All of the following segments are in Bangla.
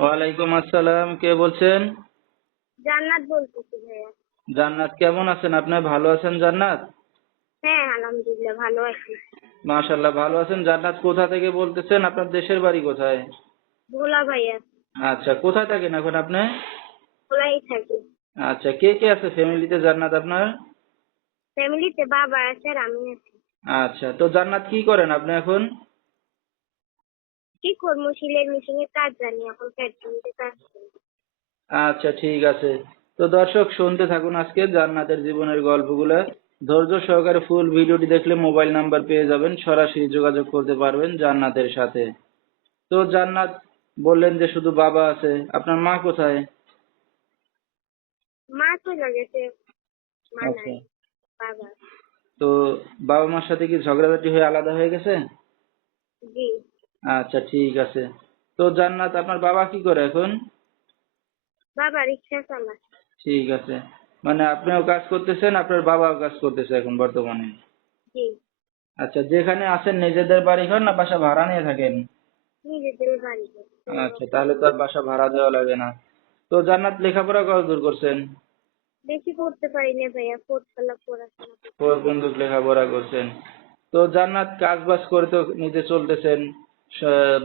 ওয়ালাইকুম আসসালাম কে বলছেন? জান্নাত বলতেছি ভাইয়া। জান্নাত কেমন আছেন আপনি? ভালো আছেন জান্নাত? হ্যাঁ আলহামদুলিল্লাহ ভালো আছি। মাশাল্লাহ ভালো আছেন জান্নাত? কোথা থেকে বলতেছেন? আপনার দেশের বাড়ি কোথায়? ভোলা ভাইয়া। আচ্ছা কোথায় থাকেন এখন আপনি? ভোলাই থাকি। আচ্ছা কে কে আছে ফ্যামিলিতে জান্নাত আপনার? ফ্যামিলিতে বাবা আছে আর আমি আছি। আচ্ছা তো জান্নাত কি করেন আপনি এখন? কি করব সিলের মেশিনের কাজ জানি এখন ফ্যাক্টরিতে কাজ করি। আচ্ছা ঠিক আছে। তো দর্শক শুনতে থাকুন আজকে জান্নাতের জীবনের গল্পগুলো। ধৈর্য সহকারে ফুল ভিডিওটি দেখলে মোবাইল নাম্বার পেয়ে যাবেন সরাসরি যোগাযোগ করতে পারবেন জান্নাতের সাথে। তো জান্নাত বললেন যে শুধু বাবা আছে আপনার মা কোথায়? মা চলে গেছে। মা আচ্ছা। নাই বাবা। তো বাবা মার সাথে কি ঝগড়াঝাটি হয়ে আলাদা হয়ে গেছে? জি। আচ্ছা ঠিক আছে। তো জান্নাত আপনার বাবা কি করে এখন? বাবা রিক্সা চালায়। ঠিক আছে। মানে আপনিও কাজ করতেছেন আপনার বাবাও কাজ করতেছে এখন বর্তমানে? জি। আচ্ছা যেখানে আছেন নিজেদের বাড়ি ঘর না বাসা ভাড়া নিয়ে থাকেন? নিজেদের বাড়িতে আচ্ছা তাহলে তো আর বাসা ভাড়া দেওয়া লাগে না। তো জান্নাত লেখাপড়া কত দূর করছেন? বেশি পড়তে পারি না ভাইয়া ফোর্থ খেলা পড়াশোনা ফোর বন্ধুক লেখাপড়া করছেন। তো জান্নাত কাজ বাজ করে তো নিজে চলতেছেন।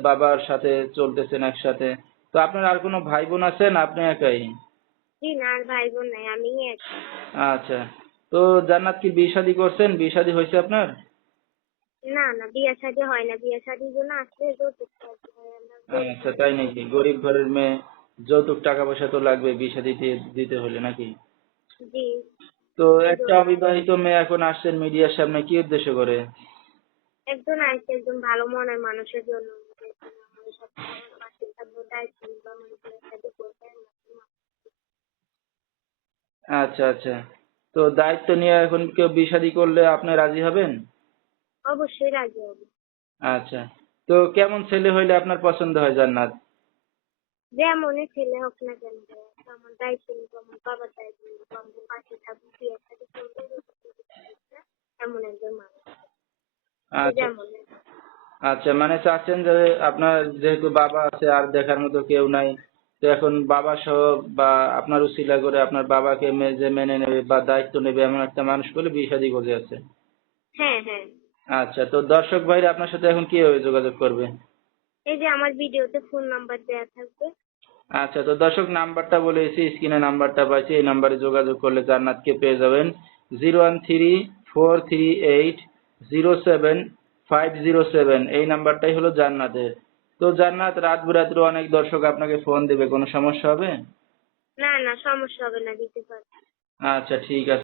বাবার সাথে চলতেছেন একসাথে। তো আপনার আর কোনো ভাই বোন আছেন? আপনি একাই? জি না আর ভাই বোন নাই আমি এক। আচ্ছা। তো জান্নাত কি বিয়ে শাদী করছেন? বিয়ে শাদী হয়েছে আপনার? না না বিয়ে শাদী হয় না। বিয়ে শাদীর জন্য আসলে যৌতুক হয় আচ্ছা তাই নাকি? গরিব ঘরের মেয়ে যৌতুক টাকা পয়সা তো লাগবে বিয়ে শাদী দিতে হলে নাকি? জি। তো একটা অবিবাহিত মেয়ে এখন আসছেন মিডিয়ার সামনে কি উদ্দেশ্য করে? একজন আছে একজন ভালো মনের মানুষের জন্য। আমাদের সাথে পাশে থাকবে দায়িত্ব নিবে আমার বিয়ে করবে আচ্ছা আচ্ছা। তো দায়িত্ব নিয়ে এখন কেউ বিয়ে করলে আপনি রাজি হবেন? অবশ্যই রাজি হব। আচ্ছা। তো কেমন ছেলে হইলে আপনার পছন্দ হয় জান্নাত? যেমনই ছেলে হোক না কেন আমার দায়িত্ব নিবে আমার বাবার দায়িত্ব নিবে আমার পাশে থাকবে বিয়ে শাদী করবে এমন একজন মানুষ আচ্ছা। আচ্ছা মানে চাচ্ছেন যে আপনার যেহেতু বাবা আছে আর দেখার মতো কেউ নাই তো এখন বাবা সহ বা আপনার উসিলা করে আপনার বাবাকে মে- যে মেনে নেবে বা দায়িত্ব নেবে এমন একটা মানুষ বলে বিয়ে শাদী করে আছে। হ্যাঁ হ্যাঁ। আচ্ছা তো দর্শক ভাইরা আপনার সাথে এখন কীভাবে যোগাযোগ করবে? এই যে আমার ভিডিওতে ফোন নাম্বার দেওয়া থাকবে। আচ্ছা তো দর্শক নাম্বারটা বলেছি স্ক্রিনে নাম্বারটা পাইছি এই নাম্বারে যোগাযোগ করলে জান্নাতকে পেয়ে যাবেন। Zero one three four three eight zero seven five zero seven এই নাম্বারটাই হলো জান্নাতের। তো জান্নাত রাত বিরাত্রে অনেক দর্শক আপনাকে ফোন দেবে কোনো সমস্যা হবে? না না সমস্যা হবে না দিতে পারবে। আচ্ছা ঠিক আছে।